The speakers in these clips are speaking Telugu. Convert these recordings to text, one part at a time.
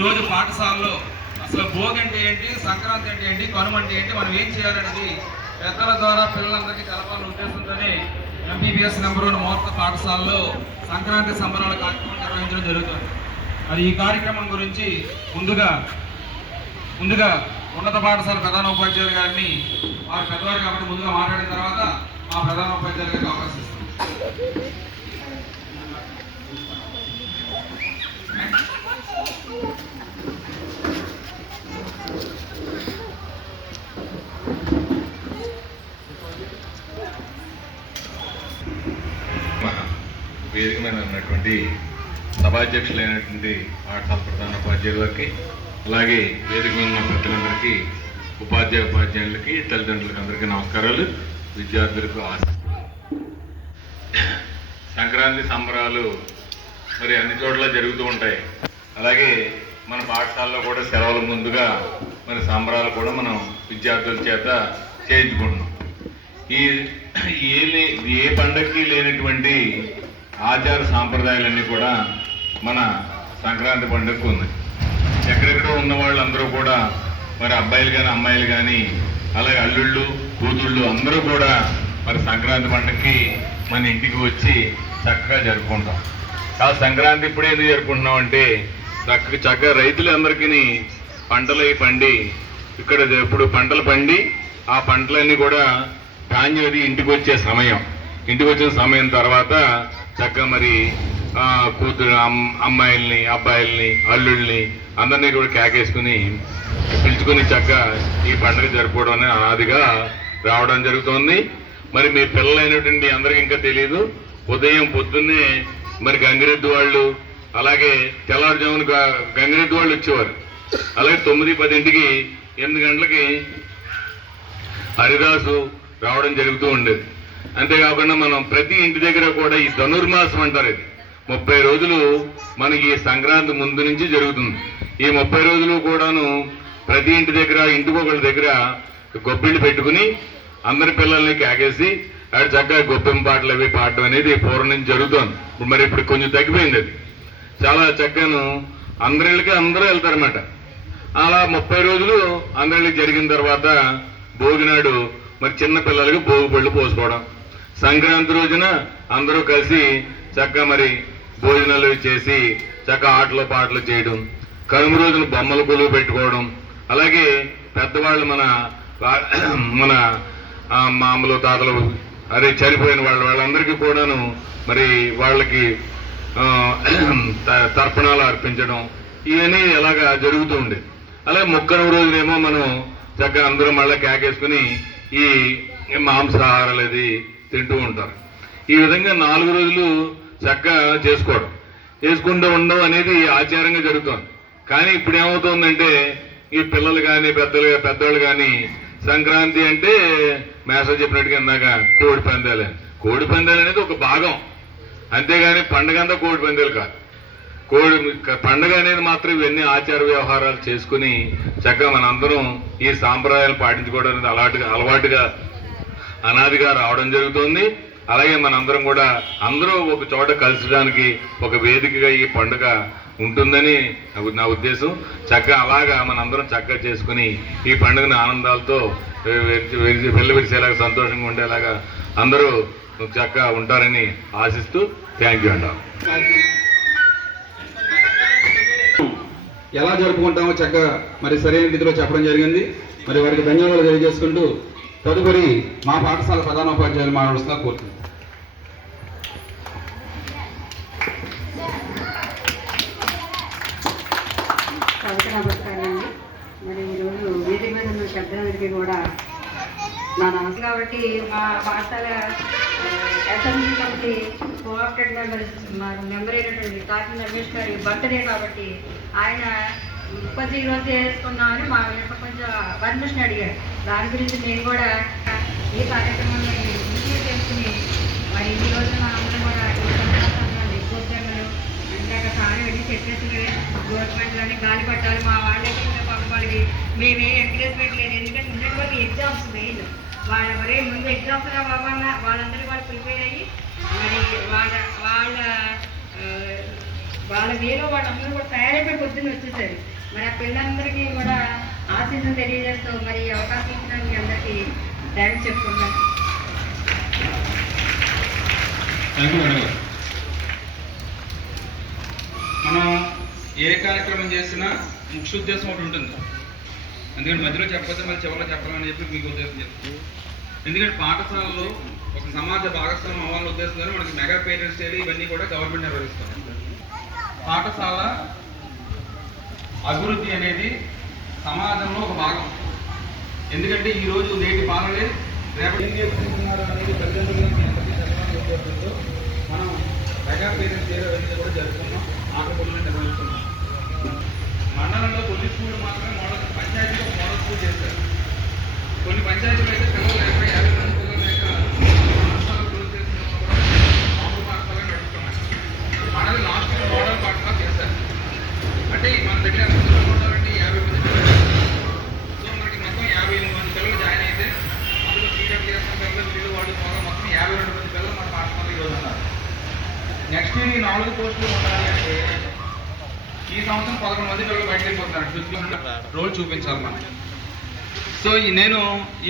ఈరోజు పాఠశాలలో అసలు భోగి అంటే ఏంటి, సంక్రాంతి అంటే ఏంటి, కనుమ అంటే ఏంటి, మనం ఏం చేయాలనేది పెద్దల ద్వారా పిల్లలందరికీ తెలపాలని ఉద్దేశంతోనే ఎంబీబీఎస్ నెంబర్ 1 మోర్త పాఠశాలలో సంక్రాంతి సంబరాల కార్యక్రమం నిర్వహించడం జరుగుతుంది. మరి ఈ కార్యక్రమం గురించి ముందుగా ఉన్నత పాఠశాల ప్రధానోపాధ్యాయులు గారిని, వారు పెద్దవారు కాబట్టి ముందుగా మాట్లాడిన తర్వాత మా ప్రధానోపాధ్యాయులు గారికి అవకాశం ఇస్తాం. వేదిక మీద ఉన్నటువంటి సభాధ్యక్షులైనటువంటి పాఠశాల ప్రధానోపాధ్యాయులకి, అలాగే వేదిక మీద ఉన్న పెద్దలందరికీ, ఉపాధ్యాయులకి, తల్లిదండ్రులకి అందరికీ నమస్కారాలు. విద్యార్థులకు సంక్రాంతి సంబరాలు మరి అన్ని చోట్ల జరుగుతూ ఉంటాయి. అలాగే మన పాఠశాలలో కూడా సెలవుల ముందుగా మరి సంబరాలు కూడా మనం విద్యార్థుల చేత చేయించుకుంటున్నాం. ఏ పండగకి లేనటువంటి ఆచార సాంప్రదాయాలన్నీ కూడా మన సంక్రాంతి పండుగకు ఉన్నాయి. ఎక్కడెక్కడో ఉన్న వాళ్ళందరూ కూడా మరి అబ్బాయిలు కానీ అమ్మాయిలు కానీ అలాగే అల్లుళ్ళు కూతుళ్ళు అందరూ కూడా మరి సంక్రాంతి పండుగకి మన ఇంటికి వచ్చి చక్కగా జరుపుకుంటాం. ఆ సంక్రాంతి ఇప్పుడు ఎందుకు జరుపుకుంటున్నాం అంటే చక్కగా రైతులందరికీ పంటలు పండి ఇక్కడ ఇప్పుడు పంటలు పండి ఆ పంటలన్నీ కూడా ధాన్యం ఇంటికి వచ్చే సమయం, ఇంటికి వచ్చిన సమయం తర్వాత చక్కగా మరి కూతురు అమ్మాయిల్ని అబ్బాయిల్ని అల్లుళ్ళని అందరినీ కూడా కేకేసుకుని పిలుచుకుని చక్కగా ఈ పండుగ జరుపుకోవడం అనేది అనాదిగా రావడం జరుగుతోంది. మరి మీ పిల్లలైనటువంటి అందరికీ ఇంకా తెలియదు, ఉదయం పొద్దున్నే మరి గంగిరెద్దు వాళ్ళు, అలాగే తెల్లవారుజామున గంగిరెద్దు వాళ్ళు వచ్చేవారు. అలాగే 9-10కి 8 గంటలకి హరిదాసు రావడం జరుగుతూ ఉండేది. అంతేకాకుండా మనం ప్రతి ఇంటి దగ్గర కూడా ఈ ధనుర్మాసం అంటారు, ఇది 30 రోజులు మనకి సంక్రాంతి ముందు నుంచి జరుగుతుంది. ఈ 30 రోజులు కూడాను ప్రతి ఇంటి దగ్గర ఇంటికొకళ్ళ దగ్గర గొబ్బిళ్ళు పెట్టుకుని అందరి పిల్లల్ని కేకేసి అక్కడ చక్కగా గొప్పెం పాటలు అవి పాడడం అనేది పూర్వం నుంచి జరుగుతోంది. మరి ఇప్పుడు కొంచెం తగ్గిపోయింది. అది చాలా చక్కగాను అందరిళ్ళకి అందరూ వెళ్తారన్నమాట. అలా 30 రోజులు అందరిళ్ళకి జరిగిన తర్వాత భోగినాడు మరి చిన్న పిల్లలకి భోగి పళ్ళు పోసుకోవడం, సంక్రాంతి రోజున అందరూ కలిసి చక్కగా మరి భోజనాలు చేసి చక్కగా ఆటలు పాటలు చేయడం, కనుమ రోజున బొమ్మల కొలువు పెట్టుకోవడం, అలాగే పెద్దవాళ్ళు మన మామలు తాతలు అరే చనిపోయిన వాళ్ళందరికీ కూడాను మరి వాళ్ళకి తర్పణాలు అర్పించడం, ఇవన్నీ ఎలాగా జరుగుతూ ఉండేది. అలాగే ముక్కనవ రోజునేమో మనం చక్కగా అందరూ మళ్ళీ కేకేసుకుని ఈ మాంసాహారాలు అది తింటూ ఉంటారు. ఈ విధంగా 4 రోజులు చక్కగా చేసుకుంటూ ఉండడం అనేది ఆచారంగా జరుగుతుంది. కానీ ఇప్పుడు ఏమవుతుందంటే ఈ పిల్లలు కానీ పెద్దవాళ్ళు కానీ సంక్రాంతి అంటే మేస చెప్పినట్టుగా ఇందాక కోడి పందాలు అనేది ఒక భాగం, అంతేగాని పండుగ అంతా కోడి పందాలు కాదు. పండుగ అనేది మాత్రం ఇవన్నీ ఆచార వ్యవహారాలు చేసుకుని చక్కగా మనందరం ఈ సాంప్రదాయాలు పాటించుకోవడానికి అలవాటుగా అనాదిగా రావడం జరుగుతుంది. అలాగే మనందరం కూడా అందరూ ఒక చోట కలిసడానికి ఒక వేదికగా ఈ పండుగ ఉంటుందని నా ఉద్దేశం. చక్కగా అలాగా మనందరం చక్కగా చేసుకుని ఈ పండుగను ఆనందాలతో వెల్లివిరిసేలాగా సంతోషంగా ఉండేలాగా అందరూ చక్కగా ఉంటారని ఆశిస్తూ థ్యాంక్ యూ అంటారు. ఎలా జరుపుకుంటామో చక్కగా మరి సరైన రీతిలో చెప్పడం జరిగింది. మరి వారికి ధన్యవాదాలు తెలియజేసుకుంటూ తదుపరి మా పాఠశాల ప్రధానోపాధ్యాయులు మాట్లాడుతున్నా కోరుతుంది. నమస్కారం. మరి ఈరోజు వేదిక మీద ఉన్న పెద్దలందరికీ కూడా నా నమస్కారం. కాబట్టి మా పాఠశాల అసెంబ్లీ కమిటీ కోఆపరేటివ్ మెంబర్ అయినటువంటి డాక్టర్ రమేష్ గారి బర్త్డే కాబట్టి ఆయన 30 రోజు చేసుకున్నామని మా యొక్క కొంచెం పర్మిషన్ అడిగారు. దాని గురించి నేను కూడా ఈ కార్యక్రమంలో ఇంటికి తెలుసుకుని మరి ఈ రోజు మనందరం కూడా ఉద్యోగాలు అందాక చాలా వెళ్ళి చెప్పేసి గవర్నమెంట్లోనే గాలి పట్టాలి. మా వాళ్ళకి ఇంకా పాపం వాళ్ళకి మేమే ఎంకరేజ్మెంట్ లేదు, ఎందుకంటే ముందు వరకు ఎగ్జామ్స్ మెయిన్ వాళ్ళ ముందు ఎగ్జామ్స్ వాళ్ళందరూ వాళ్ళు ప్రిపేర్ అయ్యి మరి వాళ్ళ వాళ్ళ వేలో వాళ్ళందరూ కూడా తయారైపోయి పొద్దున్న వచ్చేసారు. మరి ఆ పిల్లలందరికీ కూడా ఆశీస్సులు తెలియజేస్తూ మరి ఈ అవకాశం ఇచ్చిన మీ అందరికీ థ్యాంక్స్ చెప్పుకున్నాను. థ్యాంక్ యూ మేడం గారు. మనం ఏ కార్యక్రమం చేసినా ముఖ్య ఉద్దేశం ఒకటి ఉంటుంది. ఎందుకంటే మధ్యలో చెప్పకపోతే మళ్ళీ చివరిలో చెప్పాలని చెప్పి మీకు ఉద్దేశం చెప్తాను. ఎందుకంటే పాఠశాలలో ఒక సమాజ భాగస్వామ్యం అవ్వాలనే ఉద్దేశంతో మనకి మెగా పేరెంట్స్ డే ఇవన్నీ కూడా గవర్నమెంట్ నిర్వహిస్తాం. పాఠశాల అభివృద్ధి అనేది సమాజంలో ఒక భాగం. ఎందుకంటే ఈరోజు నేటి పాలనే రేపటి ఏం నేర్చుకుంటున్నారు అనేది తల్లిదండ్రులకు ఎంతటి చదవాలని ఉద్దేశంతో మనం మెగా పేరెంట్స్ డే అవన్నీ కూడా జరుపుకున్నాం, ఆటలు నిర్వహిస్తున్నాం. మండలంలో కొన్ని స్కూళ్ళు మాత్రమే మోడల్, పంచాయతీలో మోడల్ స్కూల్ చేశారు. కొన్ని పంచాయతీలు అయితే పిల్లలు లేక 50 మంది పిల్లలు లేక పాఠశాల క్లోజ్ చేసిన కూడా మామూలు పాఠశాల నడుపుతున్నాయి. మనది లాస్ట్ మోడల్ పాఠశాల చేశారు. అంటే మన దగ్గర ఎంత పిల్లలు ఉండాలంటే 50 మంది పిల్లలు. సో మనకి మొత్తం 58 మంది పిల్లలు జాయిన్ అయితే అందులో సీనియర్ చేసిన పిల్లలు వీళ్ళు వాళ్ళు మొత్తం 52 మంది పిల్లలు మన పాఠశాల ఈరోజు ఉన్నారు. నెక్స్ట్ ఈ 4 పోస్టులు ఉండాలి అంటే ఈ సంవత్సరం 11 మంది పిల్లలు బయటకు వెళ్ళిపోతున్నారు. రోల్ చూపించాలి మనం. సో నేను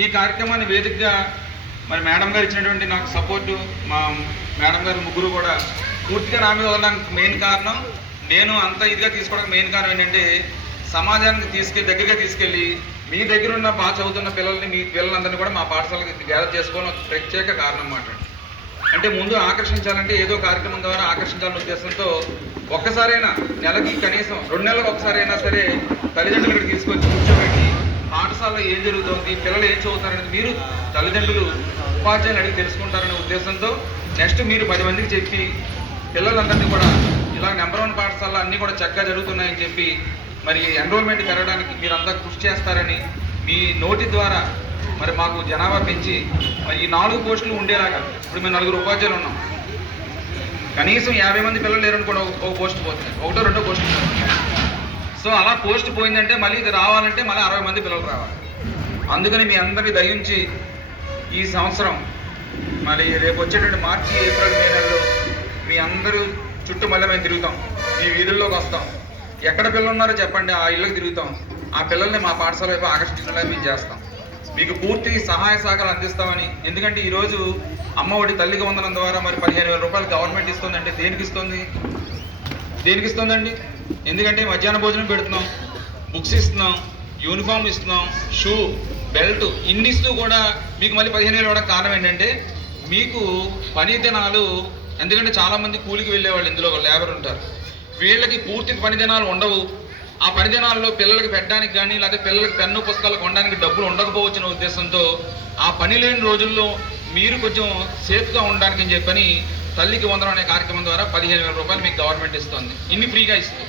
ఈ కార్యక్రమాన్ని వేదికగా మరి మేడం గారు ఇచ్చినటువంటి నాకు సపోర్టు, మా మేడం గారు ముగ్గురు కూడా పూర్తిగా నా మీద వదలడానికి మెయిన్ కారణం, నేను అంత ఇదిగా తీసుకోవడానికి మెయిన్ కారణం ఏంటంటే సమాజానికి దగ్గరగా తీసుకెళ్ళి మీ దగ్గర ఉన్న బాగా చదువుతున్న పిల్లల్ని, మీ పిల్లలందరినీ కూడా మా పాఠశాలకి గ్యాదర్ చేసుకోవడం ఒక ప్రత్యేక కారణం అన్నమాట. అంటే ముందు ఆకర్షించాలంటే ఏదో కార్యక్రమం ద్వారా ఆకర్షించాలనే ఉద్దేశంతో ఒక్కసారైనా నెలకి కనీసం 2 నెలలకు ఒకసారైనా సరే తల్లిదండ్రులు ఇక్కడికి తీసుకొచ్చి కూర్చోబెట్టి పాఠశాలలో ఏం జరుగుతుంది, పిల్లలు ఏం చదువుతారనేది మీరు తల్లిదండ్రులు ఉపాధ్యాయులు అడిగి తెలుసుకుంటారనే ఉద్దేశంతో నెక్స్ట్ మీరు 10 మందికి చెప్పి పిల్లలందరినీ కూడా ఇలా నెంబర్ 1 పాఠశాలలో అన్నీ కూడా చక్కగా జరుగుతున్నాయని చెప్పి మరి ఎన్రోల్మెంట్ పెరగడానికి మీరంతా కృషి చేస్తారని మీ నోటి ద్వారా మరి మాకు జనాభా పెంచి మరి ఈ 4 పోస్టులు ఉండేలాగా, ఇప్పుడు మేము 4 ఉపాధ్యాయులు ఉన్నాం, కనీసం 50 మంది పిల్లలు లేరనుకోండి, ఒక పోస్ట్ పోతుంది, 1 2 పోస్టులు పోతుంది. సో అలా పోస్ట్ పోయిందంటే మళ్ళీ ఇది రావాలంటే మళ్ళీ 60 మంది పిల్లలు రావాలి. అందుకని మీ అందరినీ దయించి ఈ సంవత్సరం మరి రేపు వచ్చేటువంటి మార్చి, ఏప్రిల్, మే నెలలో మీ అందరూ చుట్టూ మళ్ళీ మేము తిరుగుతాం, మీ వీధుల్లోకి వస్తాం, ఎక్కడ పిల్లలు ఉన్నారో చెప్పండి, ఆ ఇళ్ళకి తిరుగుతాం, ఆ పిల్లల్ని మా పాఠశాల వైపు ఆకర్షించడం మేము చేస్తాం. మీకు పూర్తి సహాయ సహకారాలు అందిస్తామని. ఎందుకంటే ఈరోజు అమ్మ ఒడి తల్లికి వందనం ద్వారా మరి 15,000 రూపాయలు గవర్నమెంట్ ఇస్తుందంటే దేనికి ఇస్తుందండి? ఎందుకంటే మధ్యాహ్న భోజనం పెడుతున్నాం, బుక్స్ ఇస్తున్నాం, యూనిఫామ్ ఇస్తున్నాం, షూ, బెల్ట్ ఇన్ని ఇస్తూ కూడా మీకు మళ్ళీ 15,000 ఇవ్వడానికి కారణం ఏంటంటే మీకు పని దినాలు, ఎందుకంటే చాలామంది కూలికి వెళ్ళేవాళ్ళు ఇందులో లేబర్ ఉంటారు, వీళ్ళకి పూర్తి పని దినాలు ఉండవు. ఆ పని దినాల్లో పిల్లలకి పెట్టడానికి కానీ లేకపోతే పిల్లలకి పెన్ను పుస్తకాలు కొనడానికి డబ్బులు ఉండకపోవచ్చిన ఉద్దేశంతో ఆ పని లేని రోజుల్లో మీరు కొంచెం సేఫ్గా ఉండడానికి అని చెప్పని తల్లికి వందనం అనే కార్యక్రమం ద్వారా 15,000 రూపాయలు మీకు గవర్నమెంట్ ఇస్తుంది, ఇన్ని ఫ్రీగా ఇస్తుంది.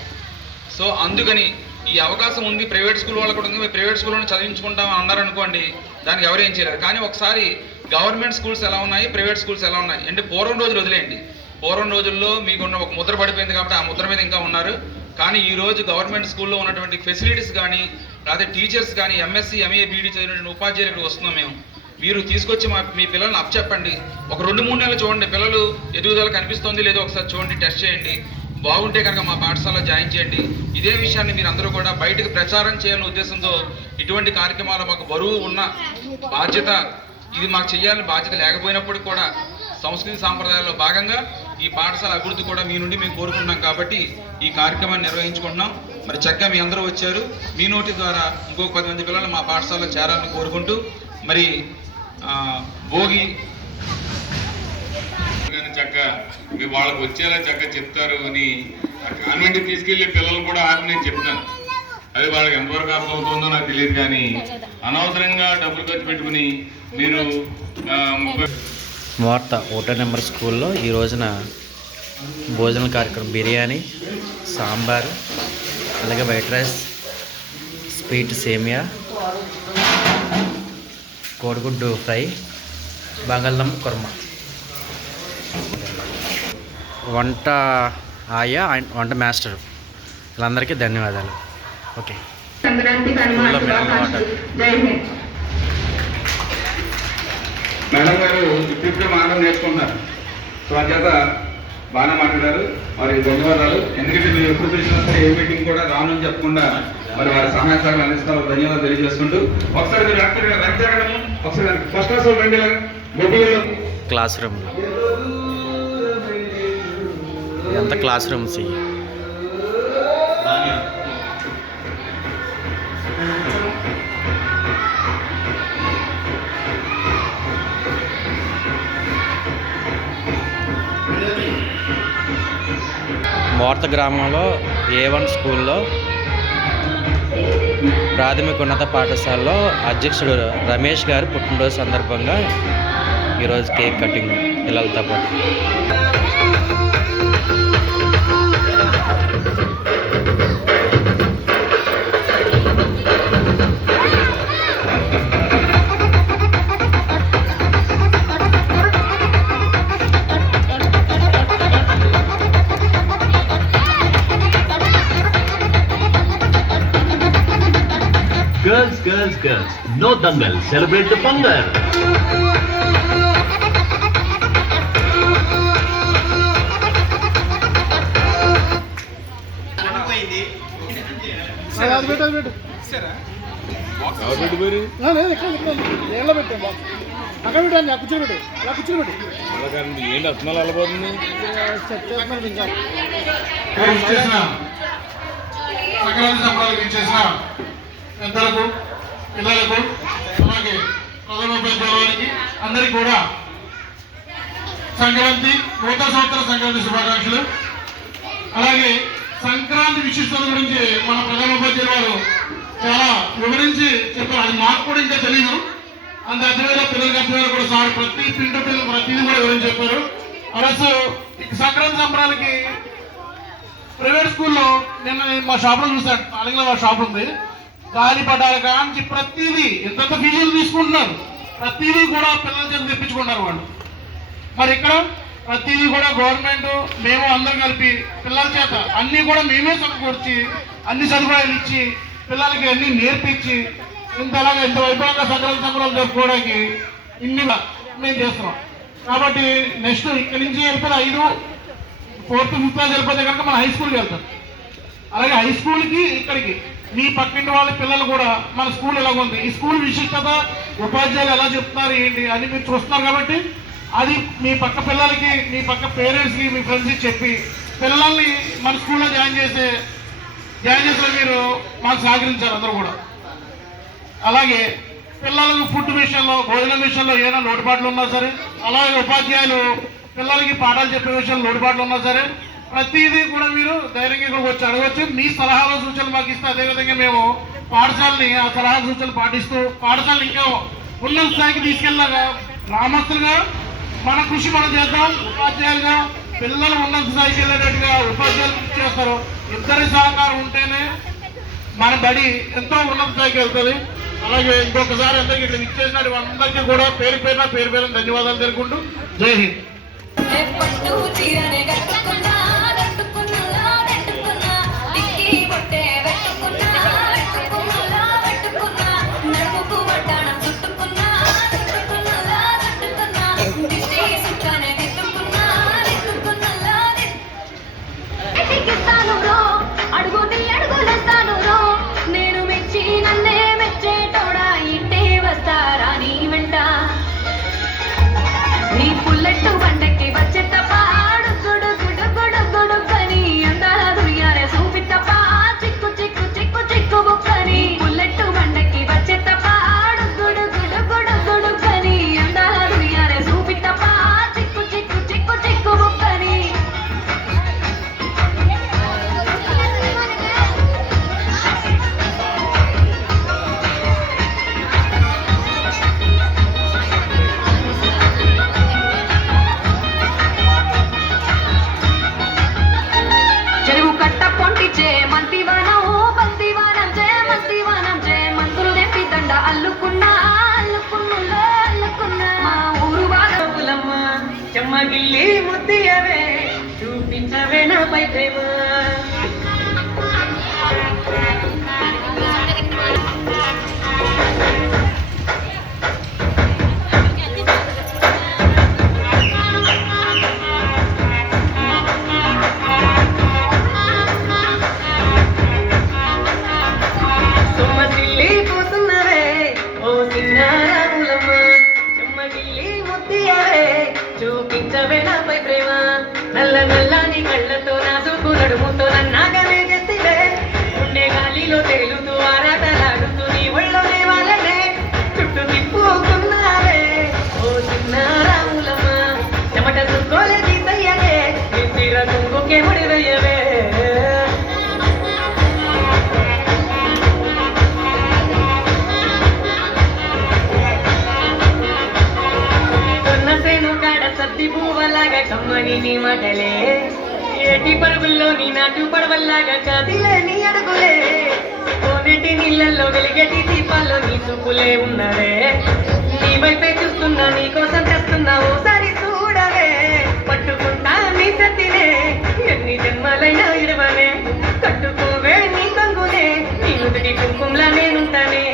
సో అందుకని ఈ అవకాశం ఉంది. ప్రైవేట్ స్కూల్ వాళ్ళకు కూడా ఉంది, మీరు ప్రైవేట్ స్కూల్లోనే చదివించుకుంటామని అన్నారనుకోండి, దానికి ఎవరేం చేయలేరు. కానీ ఒకసారి గవర్నమెంట్ స్కూల్స్ ఎలా ఉన్నాయి, ప్రైవేట్ స్కూల్స్ ఎలా ఉన్నాయి అంటే పూర్వం రోజులు వదిలేయండి, పూర్వం రోజుల్లో మీకున్న ఒక ముద్ర పడిపోయింది కాబట్టి ఆ ముద్ర మీద ఇంకా ఉన్నారు. కానీ ఈరోజు గవర్నమెంట్ స్కూల్లో ఉన్నటువంటి ఫెసిలిటీస్ కానీ లేకపోతే టీచర్స్ కానీ ఎంఎస్సీ, ఎంఏ, బీఈడీ చదివినటువంటి ఉపాధ్యాయులు ఇక్కడ వస్తున్నాం మేము. మీరు తీసుకొచ్చి మీ పిల్లల్ని అప్పచెప్పండి. ఒక 2-3 నెలలు చూడండి, పిల్లలు ఎదుగుదల కనిపిస్తుంది లేదో ఒకసారి చూడండి, టెస్ట్ చేయండి. బాగుంటే కనుక మా పాఠశాలలో జాయిన్ చేయండి. ఇదే విషయాన్ని మీరు అందరూ కూడా బయటకు ప్రచారం చేయాలనే ఉద్దేశంతో ఇటువంటి కార్యక్రమాలు మాకు బరువు ఉన్న బాధ్యత, ఇది మాకు చేయాలని బాధ్యత లేకపోయినప్పుడు కూడా సంస్కృతి సాంప్రదాయాల్లో భాగంగా ఈ పాఠశాల అభివృద్ధి కూడా మీ నుండి మేము కోరుకుంటున్నాం కాబట్టి ఈ కార్యక్రమాన్ని నిర్వహించుకుంటున్నాం. మరి చక్కగా మీ అందరూ వచ్చారు, మీ నోటి ద్వారా ఇంకొక 10 మంది పిల్లలు మా పాఠశాలలో చేరాలని కోరుకుంటూ మరి భోగి చక్కగా వాళ్ళకు వచ్చేలా చక్కగా చెప్తారు అని కాన్వెంట్కి తీసుకెళ్లే పిల్లలు కూడా నేను చెప్తాను. అది వాళ్ళకి ఎంతవరకు అర్థమవుతుందో నాకు తెలియదు. కానీ అనవసరంగా డబ్బులు ఖర్చు పెట్టుకుని మీరు వార్త 1 నెంబర్ స్కూల్లో ఈ రోజున భోజన కార్యక్రమం బిర్యానీ, సాంబారు, అలాగే వైట్ రైస్, స్వీట్ సేమియా, కోడిగుడ్డు ఫ్రై, బంగాళదుంప కుర్మా, వంట వంట మాస్టర్ వీళ్ళందరికీ ధన్యవాదాలు. ఓకే, మేడం గారు ఇప్పుడే మాటలు నేర్చుకుంటున్నారు. సో అంచేత బాగానే మాట్లాడారు. వారికి ధన్యవాదాలు. ఎందుకంటే మీరు ఎప్పుడు పిలిచినా సరే ఏ మీటింగ్ కూడా రానని చెప్పకుండా మరి వారి సహాయ సహకారాలు అందిస్తారు. ధన్యవాదాలు తెలియజేసుకుంటూ ఒకసారి మీరు యాక్టివ్గా వెనక్కి జరగడము, ఒకసారి ఫస్ట్ క్లాస్ రండి గొప్ప క్లాస్ రూమ్ ఎంత క్లాస్ రూమ్స్ ఇవి. మోర్త గ్రామంలో A1 స్కూల్లో ప్రాథమిక ఉన్నత పాఠశాలలో అధ్యక్షుడు రమేష్ గారు పుట్టినరోజు సందర్భంగా ఈరోజు కేక్ కటింగ్ పిల్లలతో పాటు. Girls, girls, girls, no dangal, celebrate the Pongal. Sankranti సంబరాలకు ఇచ్చేసిన పెద్దలకు, పిల్లలకు, అలాగే ప్రథమోపాధ్యాయులకి అందరికీ కూడా సంక్రాంతి నూతన సంవత్సర సంక్రాంతి శుభాకాంక్షలు. అలాగే సంక్రాంతి విశిష్టత గురించి మన ప్రథమోపాధ్యాయులు వారు చాలా వివరించి చెప్పారు. అది మాకు కూడా ఇంకా తెలియదు. అంత అర్థమైనా పిల్లలకి అర్థమైనా కూడా సార్ ప్రతి పిండి పిల్లలు ప్రతిదీ కూడా వివరించి చెప్పారు. ప్లస్ సంక్రాంతి సంబరాలకి ప్రైవేట్ స్కూల్లో నిన్న మా షాప్లో చూసాను. అలాగే మా షాప్ ఉంది. గాలి పడ్డారు కానీ ప్రతిదీ ఎంత ఫీజులు తీసుకుంటున్నారు. ప్రతిదీ కూడా పిల్లల చేత తెప్పించుకుంటున్నారు వాళ్ళు. మరి ఇక్కడ ప్రతిదీ కూడా గవర్నమెంట్ మేము అందరం కలిపి పిల్లల చేత అన్నీ కూడా మేమే సమకూర్చి అన్ని సదుపాయాలు ఇచ్చి పిల్లలకి అన్ని నేర్పించి ఇంతలాగా ఇంత వైభవంగా సంక్రాంతి సంబరాలు జరుపుకోవడానికి ఇన్ని మేము చేస్తున్నాం. కాబట్టి నెక్స్ట్ ఇక్కడి నుంచి వెళ్ళిపోతే 5, 4th, 5th క్లాస్ వెళ్ళిపోతే కనుక మన హై స్కూల్కి వెళ్తాం. అలాగే హై స్కూల్కి ఇక్కడికి మీ పక్కింటి వాళ్ళ పిల్లలు కూడా మన స్కూల్ ఎలాగ ఉంది, ఈ స్కూల్ విశిష్టత, ఉపాధ్యాయులు ఎలా చెప్తున్నారు ఏంటి అని మీరు చూస్తున్నారు. కాబట్టి అది మీ పక్క పిల్లలకి, మీ పక్క పేరెంట్స్కి, మీ ఫ్రెండ్స్కి చెప్పి పిల్లల్ని మన స్కూల్లో జాయిన్ చేసిన మీరు మాకు సహకరించారు అందరూ కూడా. అలాగే పిల్లలకు ఫుడ్ విషయంలో, భోజనం విషయంలో ఏమైనా లోటుపాట్లు ఉన్నా సరే, అలాగే ఉపాధ్యాయులు పిల్లలకి పాఠాలు చెప్పే విషయంలో లోటుపాట్లు ఉన్నా సరే ప్రతిదీ కూడా మీరు ధైర్యంగా ఇక్కడికి వచ్చి అడగవచ్చు. మీ సలహాలు సూచనలు మాకు ఇస్తే అదేవిధంగా మేము పాఠశాలని ఆ సలహా సూచనలు పాటిస్తూ పాఠశాలను ఇంకా ఉన్నత స్థాయికి తీసుకెళ్ళగా గ్రామస్తులుగా మన కృషి మనం చేద్దాం. ఉపాధ్యాయులుగా పిల్లలు ఉన్నత స్థాయికి వెళ్ళేటట్టుగా ఉపాధ్యాయులు కృషి చేస్తారు. ఇద్దరి సహకారం ఉంటేనే మన బడి ఎంతో ఉన్నత స్థాయికి వెళ్తుంది. అలాగే ఇంకొకసారి అందరికీ ఇక్కడ ఇచ్చేసిన అందరికీ కూడా పేరు పేరున ధన్యవాదాలు తెలుపుకుంటూ జై హింద్. నేను మెచ్చి నన్నే మెచ్చేటోడా ఇంటే వస్తారా నీ వెంట నీ పుల్లెట్టు బండకి వచ్చే తప్ప గుడు గుడు గుడు గుడు కని అందాల దుర్యారే చూపి తప్ప చిక్కు చిక్కు చిక్కు చిక్కు బుక్కని పుల్లెట్టు బండకి వచ్చే తప్ప గుడు గుడు గుడు గుడు కని అందాల దుర్యారే చూపి తప్ప చిక్కు చిక్కు చిక్కు చిక్కు బుక్కని చెరువు కట్ట పొంటిచే మంతివానం బంతివానం చే మంతివానం చే మంతులు తెప్పి దండ అల్లుకున్నా అల్లుకున్నులో అల్లుకున్నా మా ఊరు బాలమ్మ చెమ్మగిల్లి ముద్దియవే చూపించవే నాపై ప్రేమ వినవని నీ మాటలే ఏటి పరుగుల్లో నీ నాటు పడవల్లాగా కదిలే నీ అడుగులే కోనేటి నీళ్ళల్లో వెలిగేటి దీపాల్లో నీ చూపులే ఉన్నవే నీ వైపే చూస్తున్నా నీ కోసం చేస్తున్నా ఓసారి చూడవే పట్టుకుంటా నీ సతినే ఎన్ని జన్మలైనా ఇడవనే కట్టుకోవే నీ కంగునే నీ నుదుటి కుంకుమలా నేనుంటానే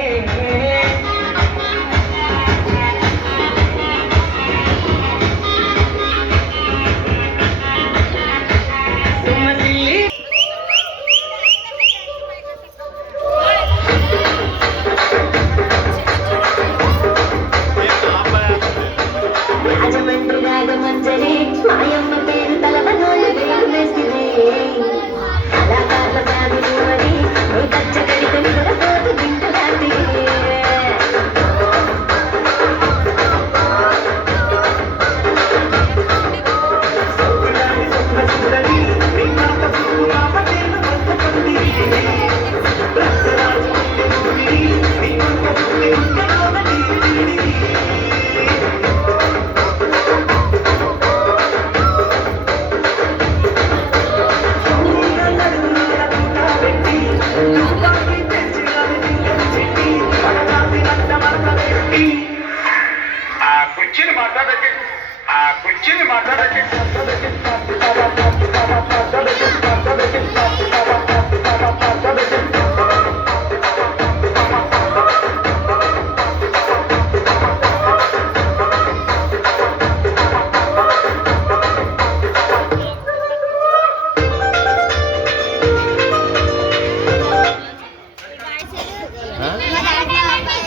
రాజమండ్రి రాగమంజరి మాయమ్మ పేరు తలవనోళ్ళు వేలు వేసిరే కళాకారుల ప్రాణులు అని నువ్వు పచ్చ కడిత నిద్రపోతు గింట దాటిరే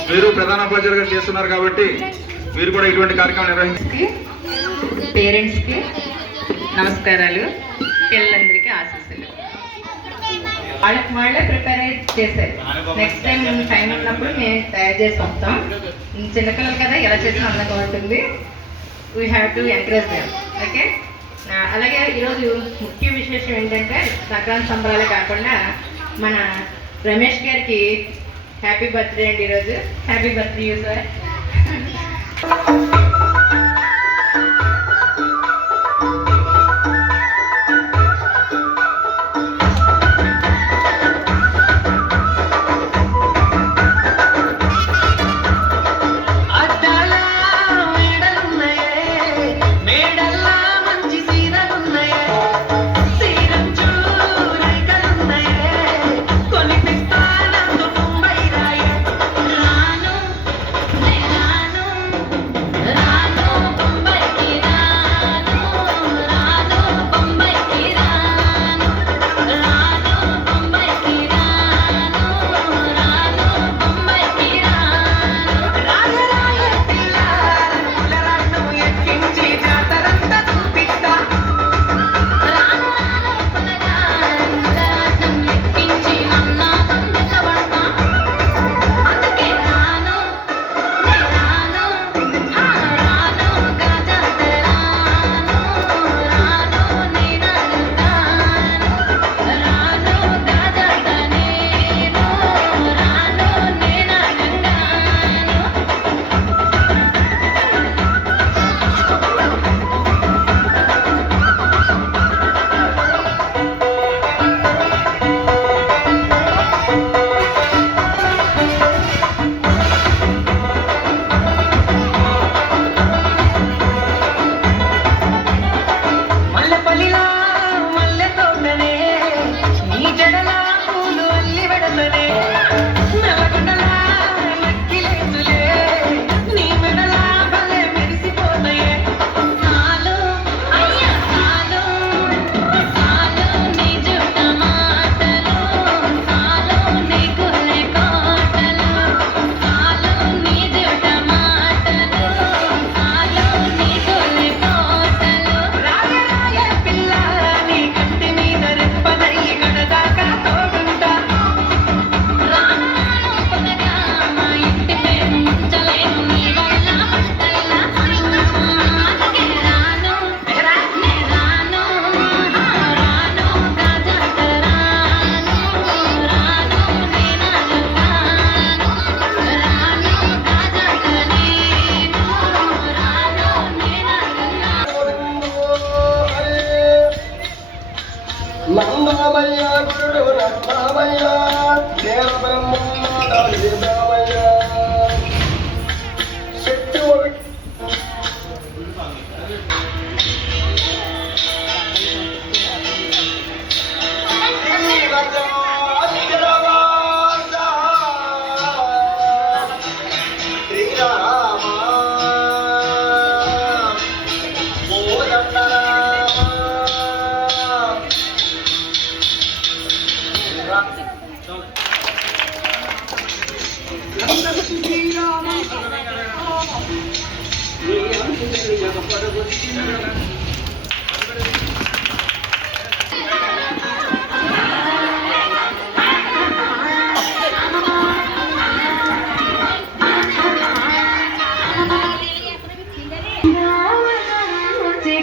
మీరు ప్రధాన ఉపాధ్యాయులుగా చేస్తున్నారు కాబట్టి మీరు కూడా ఇటువంటి కార్యక్రమం నిర్వహించి పేరెంట్స్కి నమస్కారాలు, పిల్లలందరికీ ఆశీస్సులు. వాళ్ళకి వాళ్ళే ప్రిపేర్ చేశారు. నెక్స్ట్ టైం టైం ఉన్నప్పుడు మేము తయారు చేసి పంపుతాం. చిన్నపిల్లలు కదా, ఎలా చేసినా అందంగా ఉంటుంది. We have to encourage them. Okay. అలాగే ఈరోజు ముఖ్య విశేషం ఏంటంటే సంక్రాంతి సంబరాలే కాకుండా మన రమేష్ గారికి హ్యాపీ బర్త్డే అండి ఈరోజు. Happy birthday you sir. రాను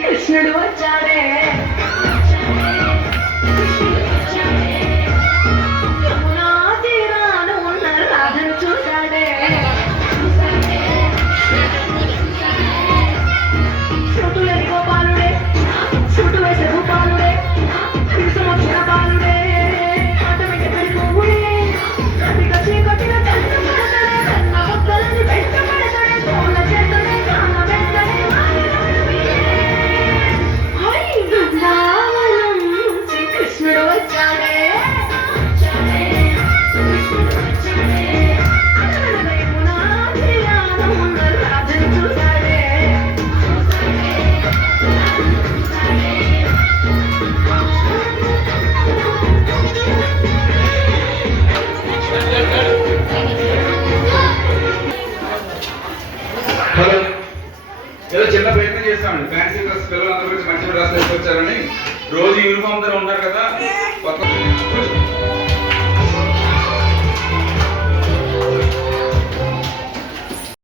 కృష్ణుడు వచ్చాడే యమునా తీరాన ఉన్న రాధను చూశాడే శ్రుతులని గోపాలుడే శ్రుటు వేసే భూపాలుడే కృష్ణ వచ్చిన బాలుడే ఆటమిక పువ్వుడే అతిగా చీకటిన కన్న పడతడే కన్న మొక్కలని పెట్ట పడతడే తోల చేతనే కాన పెట్టడే బృందావనం నుంచి కృష్ణుడు వచ్చాడే యమునా తీరాన ఉన్న రాధను చూశాడే హలో, ఏదో చిన్న ప్రయత్నం చేస్తామండి. ఫ్యాన్సీ డ్రెస్ పిల్లలందరూ గురించి మంచి డ్రెస్ వేసుకొచ్చారని. రోజు యూనిఫామ్ తో ఉన్నారు కదా, కొత్త